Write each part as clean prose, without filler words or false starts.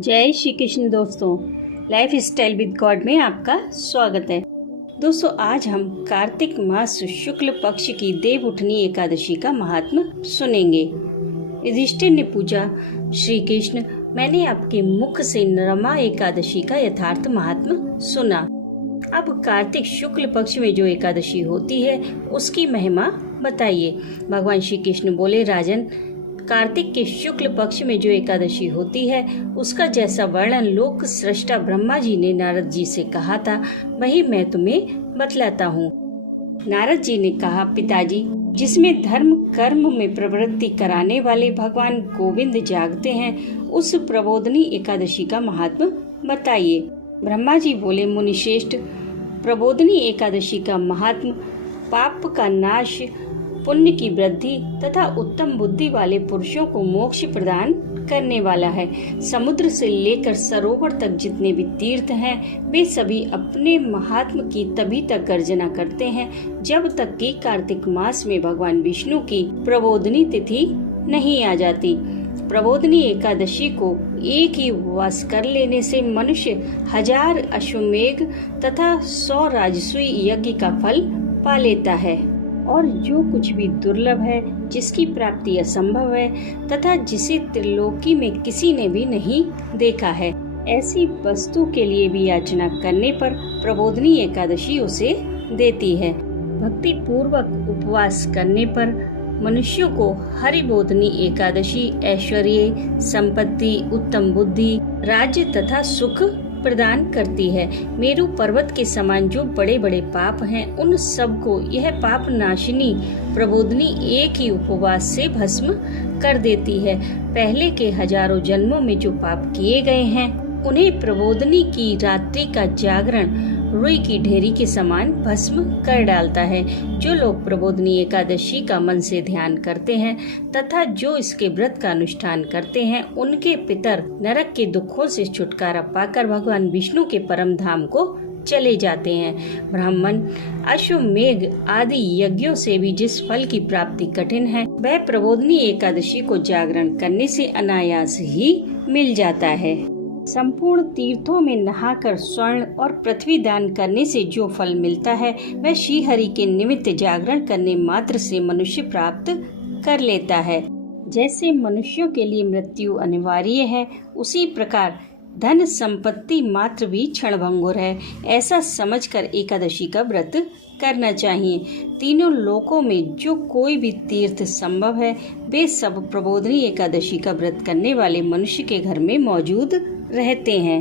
जय श्री कृष्ण दोस्तों, life style with God में आपका स्वागत है। दोस्तों, आज हम कार्तिक मास शुक्ल पक्ष की देव उठनी एकादशी का महात्म सुनेंगे। युधिष्ठिर ने पूछा, श्री कृष्ण, मैंने आपके मुख से रमा एकादशी का यथार्थ महात्म सुना। अब कार्तिक शुक्ल पक्ष में जो एकादशी होती है उसकी महिमा बताइए। भगवान श्री कृष्ण बोले, राजन, कार्तिक के शुक्ल पक्ष में जो एकादशी होती है उसका जैसा वर्णन लोक सृष्टा ब्रह्मा जी ने नारद जी से कहा था, वही मैं तुम्हें बतलाता हूँ। नारद जी ने कहा, पिताजी, जिसमें धर्म कर्म में प्रवृत्ति कराने वाले भगवान गोविंद जागते हैं, उस प्रबोधनी एकादशी का महात्म बताइए। ब्रह्मा जी बोले, मुनिश्रेष्ठ, प्रबोधनी एकादशी का महात्म पाप का नाश, पुण्य की वृद्धि तथा उत्तम बुद्धि वाले पुरुषों को मोक्ष प्रदान करने वाला है। समुद्र से लेकर सरोवर तक जितने भी तीर्थ हैं, वे सभी अपने महात्म की तभी तक गर्जना करते हैं जब तक कि कार्तिक मास में भगवान विष्णु की प्रबोधनी तिथि नहीं आ जाती। प्रबोधनी एकादशी को एक ही उपवास कर लेने से मनुष्य 1000 अश्वमेघ तथा 100 राजसूय यज्ञ का फल पा लेता है। और जो कुछ भी दुर्लभ है, जिसकी प्राप्ति असंभव है तथा जिसे त्रिलोकी में किसी ने भी नहीं देखा है, ऐसी वस्तु के लिए भी याचना करने पर प्रबोधनी एकादशी उसे देती है। भक्ति पूर्वक उपवास करने पर मनुष्यों को हरिबोधनी एकादशी ऐश्वर्य, संपत्ति, उत्तम बुद्धि, राज्य तथा सुख प्रदान करती है। मेरू पर्वत के समान जो बड़े बड़े पाप हैं, उन सब को यह पाप नाशिनी प्रबोधनी एक ही उपवास से भस्म कर देती है। पहले के हजारों जन्मों में जो पाप किए गए हैं, उन्हें प्रबोधनी की रात्रि का जागरण रुई की ढेरी के समान भस्म कर डालता है। जो लोग प्रबोधनी एकादशी का मन से ध्यान करते हैं तथा जो इसके व्रत का अनुष्ठान करते हैं, उनके पितर नरक के दुखों से छुटकारा पाकर भगवान विष्णु के परम धाम को चले जाते हैं। ब्राह्मण, अश्वमेघ आदि यज्ञों से भी जिस फल की प्राप्ति कठिन है, वह प्रबोधनी एकादशी को जागरण करने से अनायास ही मिल जाता है। संपूर्ण तीर्थों में नहाकर स्वर्ण और पृथ्वी दान करने से जो फल मिलता है, वह श्री हरि के निमित्त जागरण करने मात्र से मनुष्य प्राप्त कर लेता है। जैसे मनुष्यों के लिए मृत्यु अनिवार्य है, उसी प्रकार धन संपत्ति मात्र भी क्षणभंगुर है। ऐसा समझकर एकादशी का व्रत करना चाहिए। तीनों लोकों में जो कोई भी तीर्थ संभव है, वे सब प्रबोधनी एकादशी का व्रत करने वाले मनुष्य के घर में मौजूद रहते हैं।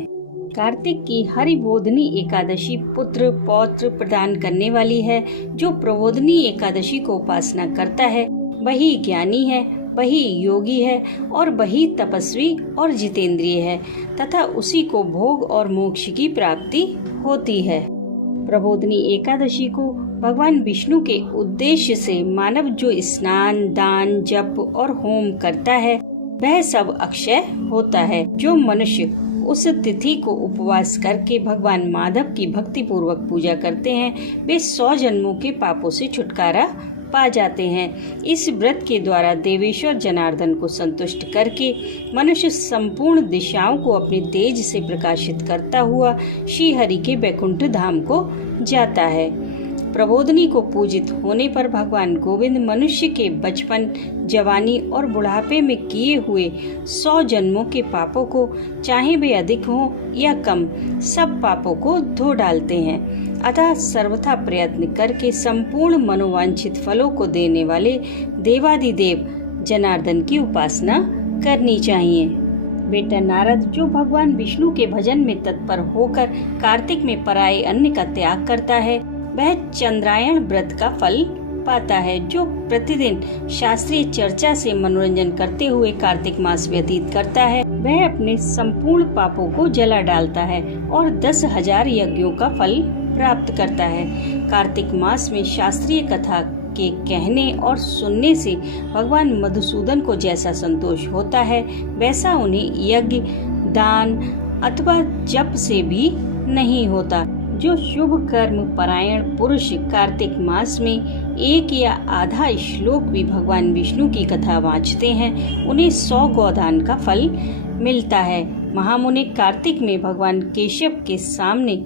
कार्तिक की हरिबोधनी एकादशी पुत्र पौत्र प्रदान करने वाली है। जो प्रबोधनी एकादशी को उपासना करता है, वही ज्ञानी है, वही योगी है और वही तपस्वी और जितेंद्रिय है तथा उसी को भोग और मोक्ष की प्राप्ति होती है। प्रबोधनी एकादशी को भगवान विष्णु के उद्देश्य से मानव जो स्नान, दान, जप और होम करता है, वह सब अक्षय होता है। जो मनुष्य उस तिथि को उपवास करके भगवान माधव की भक्ति पूर्वक पूजा करते हैं, वे 100 जन्मों के पापों से छुटकारा पा जाते हैं। इस व्रत के द्वारा देवेश्वर जनार्दन को संतुष्ट करके मनुष्य संपूर्ण दिशाओं को अपने तेज से प्रकाशित करता हुआ श्री हरि के वैकुंठ धाम को जाता है। प्रबोधनी को पूजित होने पर भगवान गोविंद मनुष्य के बचपन, जवानी और बुढ़ापे में किए हुए 100 जन्मों के पापों को, चाहे वे अधिक हों या कम, सब पापों को धो डालते हैं। अतः सर्वथा प्रयत्न करके संपूर्ण मनोवांछित फलों को देने वाले देवादिदेव जनार्दन की उपासना करनी चाहिए। बेटा नारद, जो भगवान विष्णु के भजन में तत्पर होकर कार्तिक में पराये अन्न का त्याग करता है, वह चंद्रायण व्रत का फल पाता है। जो प्रतिदिन शास्त्रीय चर्चा से मनोरंजन करते हुए कार्तिक मास व्यतीत करता है, वह अपने संपूर्ण पापों को जला डालता है और 10,000 यज्ञों का फल प्राप्त करता है। कार्तिक मास में शास्त्रीय कथा के कहने और सुनने से भगवान मधुसूदन को जैसा संतोष होता है, वैसा उन्हें यज्ञ, दान अथवा जप से भी नहीं होता। जो शुभ कर्म परायण पुरुष कार्तिक मास में एक या आधा श्लोक भी भगवान विष्णु की कथा वाँचते हैं, उन्हें 100 गोदान का फल मिलता है। महामुनि कार्तिक में भगवान केशव के सामने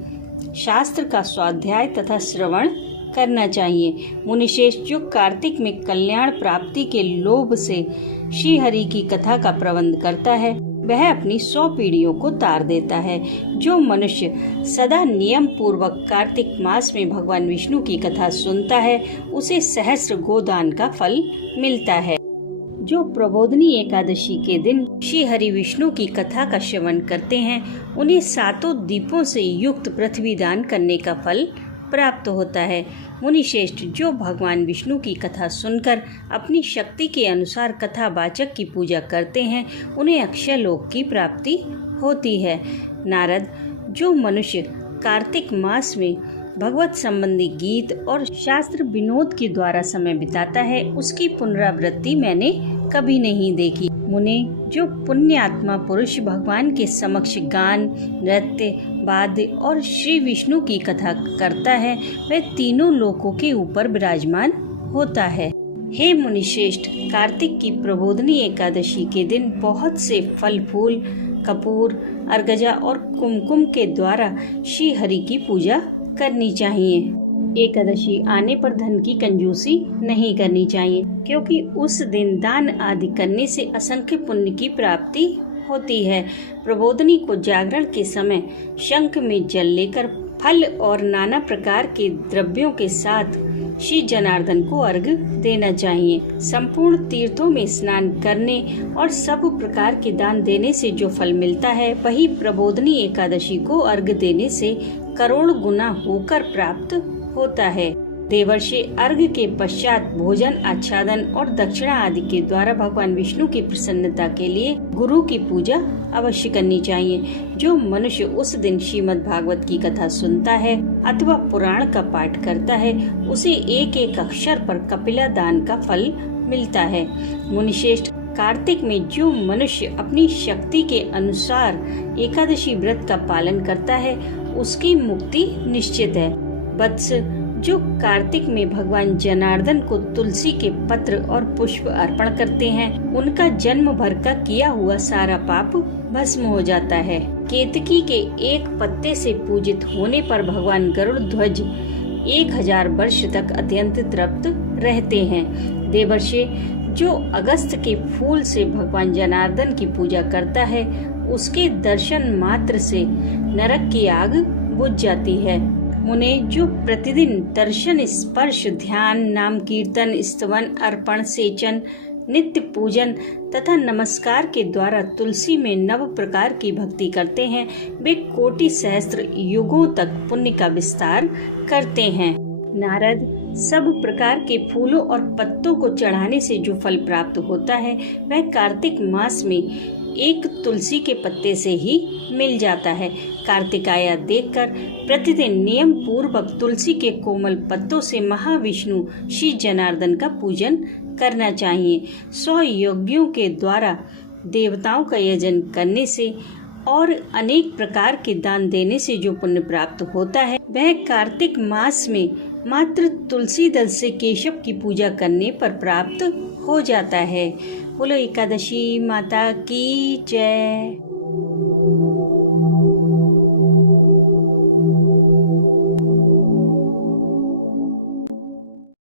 शास्त्र का स्वाध्याय तथा श्रवण करना चाहिए। मुनिश्रेष्ठ जो कार्तिक में कल्याण प्राप्ति के लोभ से श्री हरि की कथा का प्रबंध करता है वह अपनी 100 पीढ़ियों को तार देता है। जो मनुष्य सदा नियम पूर्वक कार्तिक मास में भगवान विष्णु की कथा सुनता है उसे सहस्त्र गोदान का फल मिलता है। जो प्रबोधनी एकादशी के दिन श्री हरि विष्णु की कथा का श्रवण करते हैं उन्हें 7 दीपों से युक्त पृथ्वी दान करने का फल प्राप्त होता है। मुनिश्रेष्ठ जो भगवान विष्णु की कथा सुनकर अपनी शक्ति के अनुसार कथावाचक की पूजा करते हैं उन्हें अक्षय लोक की प्राप्ति होती है। नारद जो मनुष्य कार्तिक मास में भगवत संबंधी गीत और शास्त्र विनोद के द्वारा समय बिताता है उसकी पुनरावृत्ति मैंने कभी नहीं देखी। मुने जो पुण्यात्मा पुरुष भगवान के समक्ष गान, नृत्य, वाद्य और श्री विष्णु की कथा करता है वह तीनों लोकों के ऊपर विराजमान होता है। हे मुनिश्रेष्ठ, कार्तिक की प्रबोधनी एकादशी के दिन बहुत से फल फूल, कपूर, अर्गजा और कुमकुम के द्वारा श्री हरि की पूजा करनी चाहिए। एकादशी आने पर धन की कंजूसी नहीं करनी चाहिए क्योंकि उस दिन दान आदि करने से असंख्य पुण्य की प्राप्ति होती है। प्रबोधनी को जागरण के समय शंख में जल लेकर फल और नाना प्रकार के द्रव्यों के साथ श्री जनार्दन को अर्घ देना चाहिए। संपूर्ण तीर्थों में स्नान करने और सब प्रकार के दान देने से जो फल मिलता है वही प्रबोधनी एकादशी को अर्घ देने से करोड़ गुना होकर प्राप्त होता है। देवर्षि अर्घ के पश्चात भोजन, आच्छादन और दक्षिणा आदि के द्वारा भगवान विष्णु की प्रसन्नता के लिए गुरु की पूजा अवश्य करनी चाहिए। जो मनुष्य उस दिन श्रीमद् भागवत की कथा सुनता है अथवा पुराण का पाठ करता है उसे एक एक अक्षर पर कपिला दान का फल मिलता है। मुनिश्रेष्ठ, कार्तिक में जो मनुष्य अपनी शक्ति के अनुसार एकादशी व्रत का पालन करता है उसकी मुक्ति निश्चित है। वत्स, जो कार्तिक में भगवान जनार्दन को तुलसी के पत्र और पुष्प अर्पण करते हैं उनका जन्म भर का किया हुआ सारा पाप भस्म हो जाता है। केतकी के एक पत्ते से पूजित होने पर भगवान गरुड़ ध्वज 1000 वर्ष तक अत्यंत तृप्त रहते हैं। देवर्षि, जो अगस्त के फूल से भगवान जनार्दन की पूजा करता है उसके दर्शन मात्र से नरक की आग बुझ जाती है। मुने, जो प्रतिदिन दर्शन, स्पर्श, ध्यान, नाम कीर्तन, स्तवन, अर्पण, सेचन, नित्य पूजन तथा नमस्कार के द्वारा तुलसी में 9 प्रकार की भक्ति करते हैं वे कोटि सहस्त्र युगों तक पुण्य का विस्तार करते हैं। नारद, सब प्रकार के फूलों और पत्तों को चढ़ाने से जो फल प्राप्त होता है वह कार्तिक मास में एक तुलसी के पत्ते से ही मिल जाता है। कार्तिकाया देखकर प्रतिदिन नियम पूर्वक तुलसी के कोमल पत्तों से महाविष्णु श्री जनार्दन का पूजन करना चाहिए। 100 यज्ञों के द्वारा देवताओं का यजन करने से और अनेक प्रकार के दान देने से जो पुण्य प्राप्त होता है वह कार्तिक मास में मात्र तुलसी दल से केशव की पूजा करने पर प्राप्त हो जाता है। बोलो एकादशी माता की जय।